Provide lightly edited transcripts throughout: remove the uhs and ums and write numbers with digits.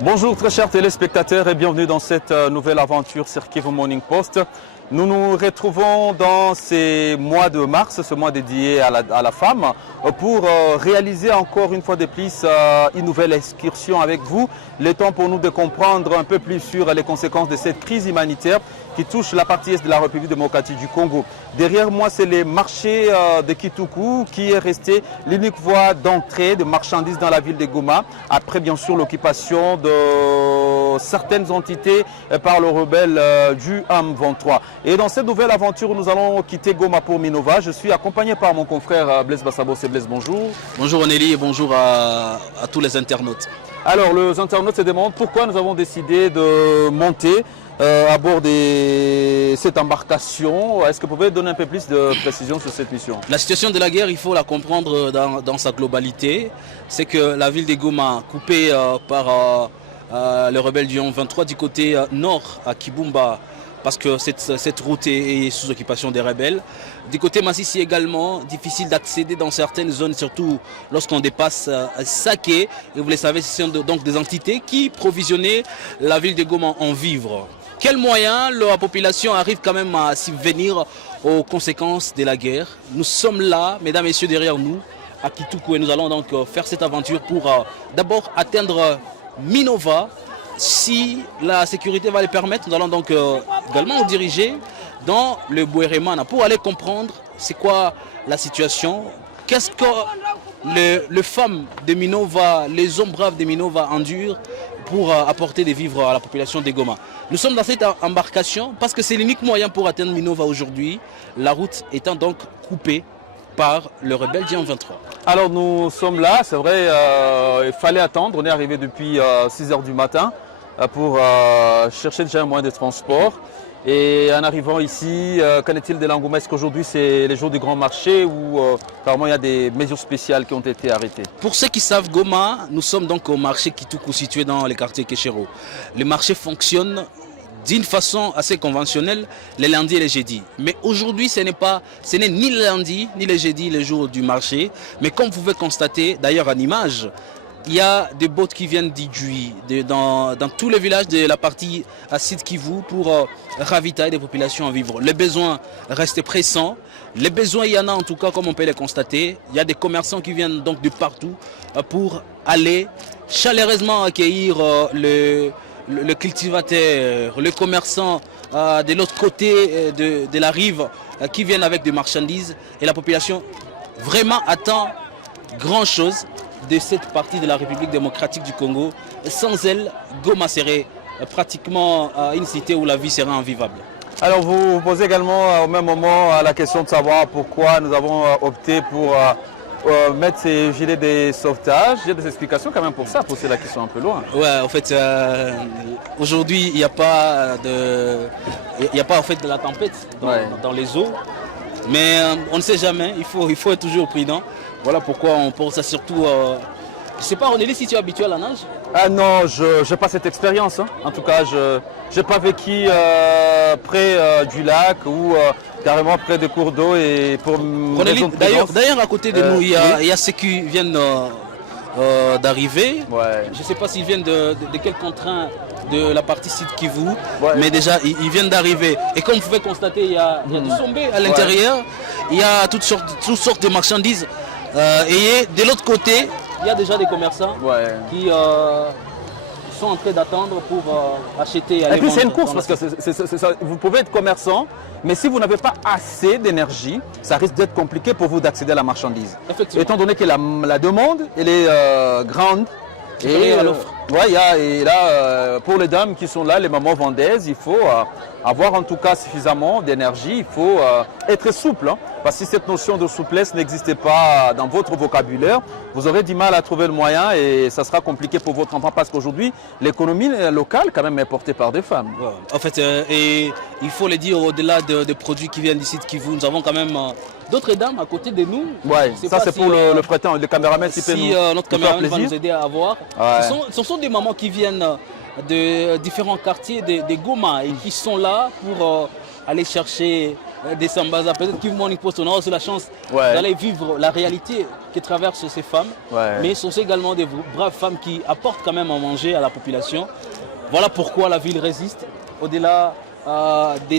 Bonjour très chers téléspectateurs et bienvenue dans cette nouvelle aventure sur Kivu Morning Post. Nous nous retrouvons dans ces mois de mars, ce mois dédié à la femme, pour réaliser encore une fois de plus une nouvelle excursion avec vous. Le temps pour nous de comprendre un peu plus sur les conséquences de cette crise humanitaire qui touche la partie est de la République démocratique du Congo. Derrière moi, c'est le marché de Kituku qui est resté l'unique voie d'entrée de marchandises dans la ville de Goma, après bien sûr l'occupation de certaines entités par le rebelle du M23. Et dans cette nouvelle aventure, nous allons quitter Goma pour Minova. Je suis accompagné par mon confrère Blaise Bassabo. C'est Blaise, bonjour. Bonjour Onélie et bonjour à tous les internautes. Alors, les internautes se demandent pourquoi nous avons décidé de monter à bord de cette embarcation. Est-ce que vous pouvez donner un peu plus de précision sur cette mission? La situation de la guerre, il faut la comprendre dans sa globalité. C'est que la ville de Goma, coupée par les rebelles du M23 du côté nord à Kibumba, parce que cette route est sous occupation des rebelles. Du côté Massissi également, difficile d'accéder dans certaines zones, surtout lorsqu'on dépasse Saké. Et vous le savez, ce sont donc des entités qui provisionnaient la ville de Goma en vivres. Quels moyens la population arrive quand même à subvenir aux conséquences de la guerre? Nous sommes là, mesdames et messieurs, derrière nous, à Kituku, et nous allons donc faire cette aventure pour d'abord atteindre Minova. Si la sécurité va le permettre, nous allons donc également nous diriger dans le Bouéremana pour aller comprendre c'est quoi la situation, qu'est-ce que les femmes de Minova, les hommes braves de Minova endurent pour apporter des vivres à la population de Goma. Nous sommes dans cette embarcation parce que c'est l'unique moyen pour atteindre Minova aujourd'hui, la route étant donc coupée par le rebelle du M23. Alors nous sommes là, c'est vrai, il fallait attendre, on est arrivé depuis 6 h du matin pour chercher déjà un moyen de transport. Et en arrivant ici, qu'en est-il de l'engouement? Est-ce qu'aujourd'hui c'est les jours du grand marché ou apparemment il y a des mesures spéciales qui ont été arrêtées? Pour ceux qui savent Goma, nous sommes donc au marché Kituku situé dans le quartier Keshero. Le marché fonctionne d'une façon assez conventionnelle les lundis et les jeudis. Mais aujourd'hui, ce n'est ni le lundi ni le jeudi, les jours du marché. Mais comme vous pouvez constater, d'ailleurs en image, il y a des bottes qui viennent d'Idjoui, dans tous les villages de la partie à Sud Kivu pour ravitailler des populations en vivre. Les besoins restent pressants. Les besoins, il y en a en tout cas, comme on peut les constater. Il y a des commerçants qui viennent donc de partout pour aller chaleureusement accueillir le cultivateur, le commerçant de l'autre côté de la rive qui viennent avec des marchandises. Et la population vraiment attend grand chose de cette partie de la République démocratique du Congo. Sans elle, Goma serait pratiquement une cité où la vie serait invivable. Alors vous vous posez également au même moment la question de savoir pourquoi nous avons opté pour mettre ces gilets de sauvetage. Il y a des explications quand même pour ça, pour ceux-là qui sont un peu loin. Ouais, en fait, aujourd'hui, il n'y a pas en fait de la tempête dans les eaux. Mais on ne sait jamais, il faut être toujours prudent. Voilà pourquoi on pense à surtout... je ne sais pas, Onélie, si tu es habitué à la nage? Ah non, je n'ai pas cette expérience. Hein. En tout cas, je n'ai pas vécu près du lac ou carrément près des cours d'eau. Et pour d'ailleurs, à côté de nous, il y a ceux qui viennent d'arriver. Ouais. Je ne sais pas s'ils viennent de quel contraint de la partie Sud Kivu, mais déjà ils viennent d'arriver. Et comme vous pouvez constater, il y a du sombé à l'intérieur, il y a toutes sortes de marchandises. Et de l'autre côté, il y a déjà des commerçants qui sont en train d'attendre pour acheter. Et puis c'est une course parce que vous pouvez être commerçant, mais si vous n'avez pas assez d'énergie, ça risque d'être compliqué pour vous d'accéder à la marchandise. Étant donné que la demande elle est grande. Et là, pour les dames qui sont là, les mamans vendeuses, il faut avoir en tout cas suffisamment d'énergie, il faut être souple. Hein, parce que si cette notion de souplesse n'existait pas dans votre vocabulaire, vous aurez du mal à trouver le moyen et ça sera compliqué pour votre enfant parce qu'aujourd'hui, l'économie locale quand même est portée par des femmes. Ouais. En fait, et il faut le dire, au-delà des produits qui viennent d'ici de Kivu, nous avons quand même d'autres dames à côté de nous. Ouais, ça c'est pour le prêtant, le caméraman si notre caméraman va nous aider à voir. Ouais. Ce sont des mamans qui viennent de différents quartiers de Goma et qui sont là pour aller chercher des Sambaza. Peut-être Kivu Morning Post, on aura aussi la chance d'aller vivre la réalité que traversent ces femmes. Mais ce sont également des braves femmes qui apportent quand même à manger à la population. Voilà pourquoi la ville résiste. Au-delà de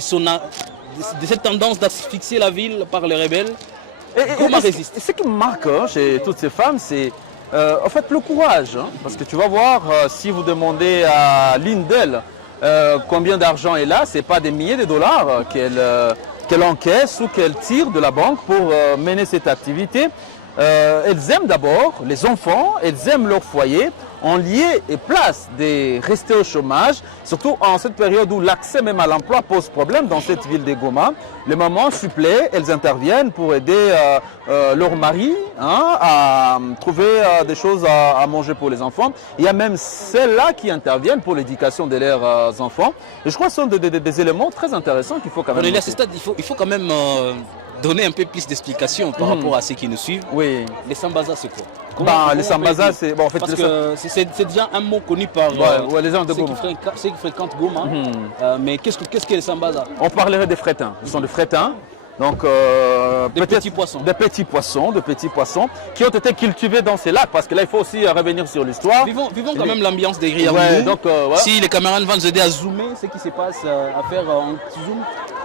cette tendance d'asphyxier la ville par les rebelles, Goma résiste. Ce qui me marque chez toutes ces femmes, c'est en fait le courage. Parce que tu vas voir, si vous demandez à l'une d'elles combien d'argent elle a, ce n'est pas des milliers de dollars qu'elle encaisse ou qu'elle tire de la banque pour mener cette activité. Elles aiment d'abord les enfants, elles aiment leur foyer. En lieu et place de rester au chômage, surtout en cette période où l'accès même à l'emploi pose problème dans cette ville de Goma. Les mamans suppléent, elles interviennent pour aider leur mari à trouver des choses à manger pour les enfants. Il y a même celles-là qui interviennent pour l'éducation de leurs enfants. Et je crois que ce sont des éléments très intéressants qu'il faut quand même... À ce stade, il faut quand même donner un peu plus d'explications par rapport à ceux qui nous suivent. Oui. Les Sambaza, c'est quoi? Les Sambaza, c'est... Bon, en fait, parce que c'est déjà un mot connu par les gens de Goma. Ceux qui fréquentent Goma. Mais qu'est-ce que les Sambaza? On parlerait des frétins. Ce sont des frétins. Donc, des petits poissons. Des petits poissons qui ont été cultivés dans ces lacs. Parce que là, il faut aussi revenir sur l'histoire. Vivons quand même l'ambiance des grilles. Si les caméras vont nous aider à zoomer, ce qui se passe, à faire un petit zoom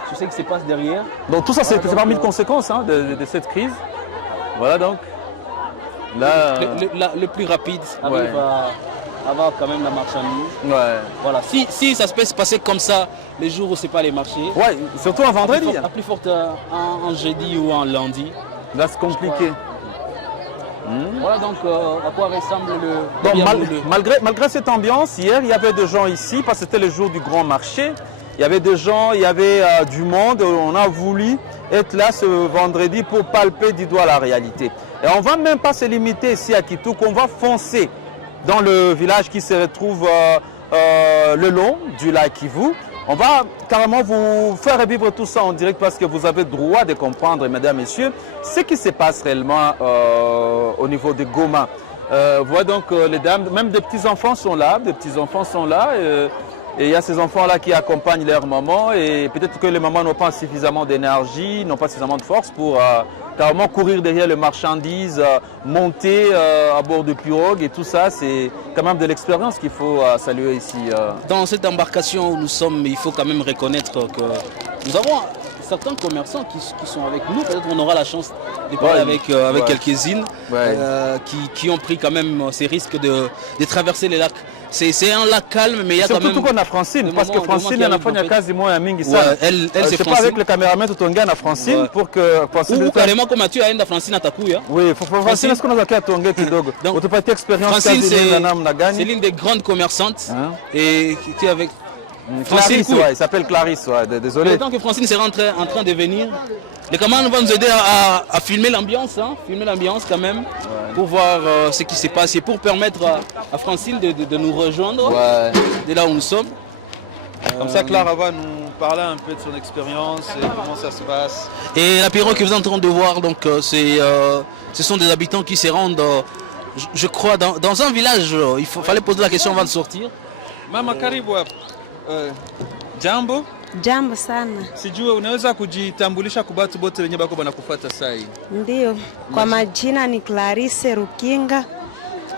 sur ce qui se passe derrière. Donc tout ça, c'est parmi les conséquences de cette crise. Voilà donc. Là, le plus rapide arrive à avoir quand même la marchandise. Voilà. Si ça se peut se passer comme ça, les jours où c'est pas les marchés. Ouais, surtout un vendredi. La plus forte un jeudi ou un lundi. Là, c'est compliqué. Voilà donc à quoi ressemble malgré cette ambiance, hier, il y avait des gens ici, parce que c'était le jour du grand marché. Il y avait des gens, il y avait du monde. On a voulu être là ce vendredi pour palper du doigt la réalité. Et on ne va même pas se limiter ici à Kitouk, on va foncer dans le village qui se retrouve le long du lac Kivu. On va carrément vous faire vivre tout ça en direct parce que vous avez droit de comprendre, mesdames, messieurs, ce qui se passe réellement au niveau de Goma. Voilà donc les dames, même des petits-enfants sont là, et il y a ces enfants-là qui accompagnent leur maman et peut-être que les mamans n'ont pas suffisamment d'énergie, n'ont pas suffisamment de force pour carrément courir derrière les marchandises, monter à bord de pirogue et tout ça, c'est quand même de l'expérience qu'il faut saluer ici. Dans cette embarcation où nous sommes, il faut quand même reconnaître que nous avons certains commerçants qui sont avec nous. Peut-être qu'on aura la chance de parler avec quelques-unes qui ont pris quand même ces risques de traverser les lacs. C'est un lac calme, mais il y a quand même... Surtout qu'on a Francine, parce que Francine, elle a fait quasiment un mingi ça. Elle c'est Francine. Pas avec le caméraman tout on gagne à Francine pour que Francine... Ou carrément comme tu as une Francine à ta couille. Oui, Francine, est-ce qu'on a qu'à tonga kidogo? Donc, tu pas expérience Francine, c'est l'une des grandes commerçantes et qui est avec... Clarisse, il s'appelle Clarisse, désolé. Le temps que Francine sera en train de venir, les camarades vont nous aider à filmer l'ambiance, quand même, pour voir ce qui s'est passé, pour permettre à Francine de nous rejoindre de là où nous sommes. Comme ça, Clara va nous parler un peu de son expérience et comment ça se passe. Et la pirogue que vous êtes en train de voir, donc, ce sont des habitants qui se rendent, je crois, dans un village. Il fallait poser la question avant de sortir. Mama, karibu hapa. Jambo. Jambo sana. Sijue unaweza kujitambulisha kwa watu wote wenye bako banakufuata sasa hivi? Ndio. Kwa majina ni Clarisse Rukinga.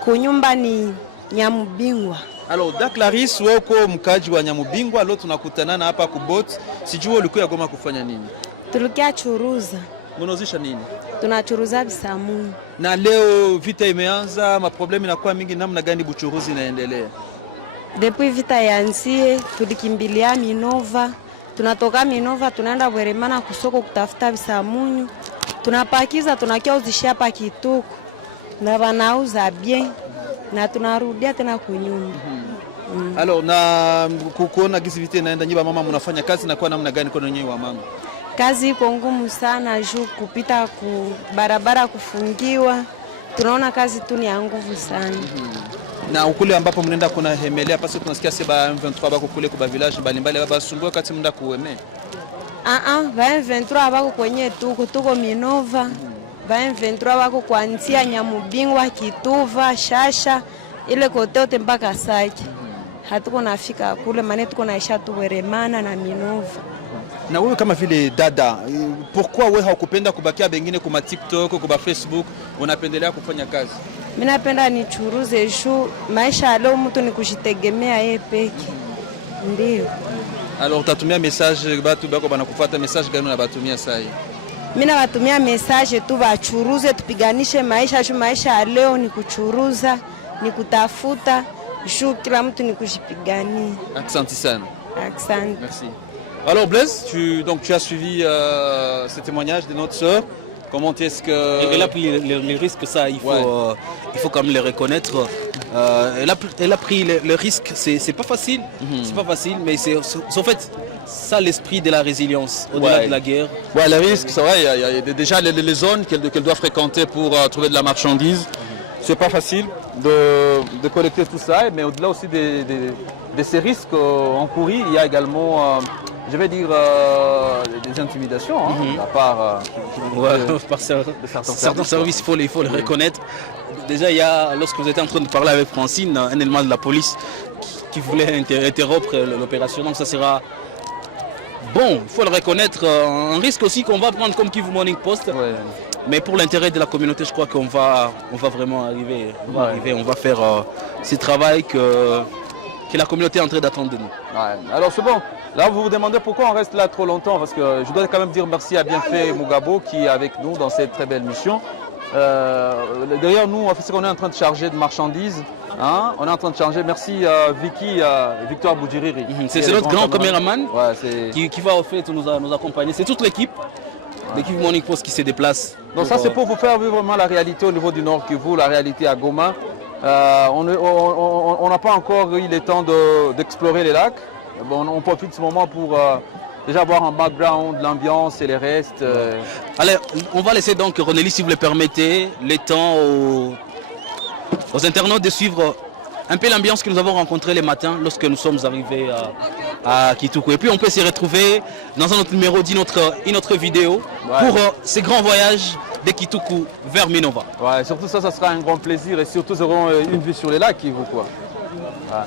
Kunyumba ni Nyamubingwa. Alors, da Clarisse, wewe uko mkaji wa Nyamubingwa, leo tunakutanana hapa ku boat. Sijue ulikuwa Goma kufanya nini? Tulikia churuza. Mnauzisha nini? Tunachuruza bisamuni. Na leo vita imeanza, maproblemi inakuwa mingi, namna gani buchuruzi inaendelea? Depuis vita yanzie tulikimbilia Minova. Tunatoka Minova tunaenda Bweremana kusoko kutafuta bisamunyu. Tunapakiza tunakia uzishia hapa Kituku. Na wanauza bien. Na tunarudia tena kunyumba. Alors na kuona gisi vita inaenda, nyiba mama mnafanya kazi na kwa namna gani kwa nyenyewe wa mama? Kazi iko ngumu sana juu kupita ku barabara kufungiwa. Tunaona kazi tu ni ya nguvu sana. Na ukule ambapo mnaenda kuna hemelea pasi tunasikia seba M23 bako kule kwa village mbalimbali baba sumbua kati mnda kueme. Ba M23 bako kwenye tuko Minova. Ba M23 bako kuanzia Nyamubingwa, Kituva, Shasha ile kote yote mpaka Sake. Hatuko nafika kule maana tuko naisha tu Bweremana na Minova. Na wewe kama vile dada, pourquoi wewe haukupenda kubakia bengine kuma TikTok, kuma Facebook, unapendelea kufanya kazi? Mimi napenda nichuruze juu maisha ya leo mtu ni kujitegemea yeye peke. Ndio. Alors utatumia message batu bako banakufuata, message gani unabatumia sasa hivi? Mimi nawatumia message tu bachuruze, tupiganishe maisha juu maisha ya leo ni kuchuruza, ni kutafuta, juu kila mtu ni kujipigania. Asante sana. Asante. Merci. Alors Blaise, tu as suivi ce témoignage de notre sœur. Comment est-ce que... Elle a pris les risques, ça, il faut quand même les reconnaître. Elle a pris le risque, c'est pas facile, c'est pas facile, mais c'est en fait ça l'esprit de la résilience au-delà de la guerre. Ouais, les risques, c'est vrai, il y a déjà les zones qu'elle doit fréquenter pour trouver de la marchandise. C'est pas facile de collecter tout ça, mais au-delà aussi de ces risques encourus, il y a également... je vais dire des intimidations de la part par certains services, il faut le reconnaître. Déjà, il y a, lorsque vous étiez en train de parler avec Francine, un élément de la police qui voulait interrompre l'opération. Donc ça sera bon, il faut le reconnaître, un risque aussi qu'on va prendre comme Kivu Morning Post. Ouais. Mais pour l'intérêt de la communauté, je crois qu'on va vraiment arriver. On va faire ce travail que la communauté est en train d'attendre de nous. Ouais. Alors c'est bon. Là, vous vous demandez pourquoi on reste là trop longtemps, parce que je dois quand même dire merci à Bienfait Mugabo qui est avec nous dans cette très belle mission. D'ailleurs, nous, c'est qu'on est en train de charger de marchandises. Hein? On est en train de charger. Merci Victor Boudjiriri. C'est notre grand caméraman qui va au fait nous accompagner. C'est toute l'équipe. L'équipe Morning Post qui se déplace. Donc ça c'est pour vous faire vivre vraiment la réalité au niveau du Nord Kivu, la réalité à Goma. On n'a pas encore eu le temps d'explorer les lacs. Bon, on profite de ce moment pour déjà voir en background l'ambiance et les restes. Allez, on va laisser donc Ronely, si vous le permettez, le temps aux internautes de suivre un peu l'ambiance que nous avons rencontrée les matins lorsque nous sommes arrivés à Kituku. Et puis on peut se retrouver dans un autre numéro d'une autre vidéo pour ce grand voyage de Kituku vers Minova. Ouais, surtout ça sera un grand plaisir et surtout nous aurons une vue sur les lacs Kivu quoi. Ouais.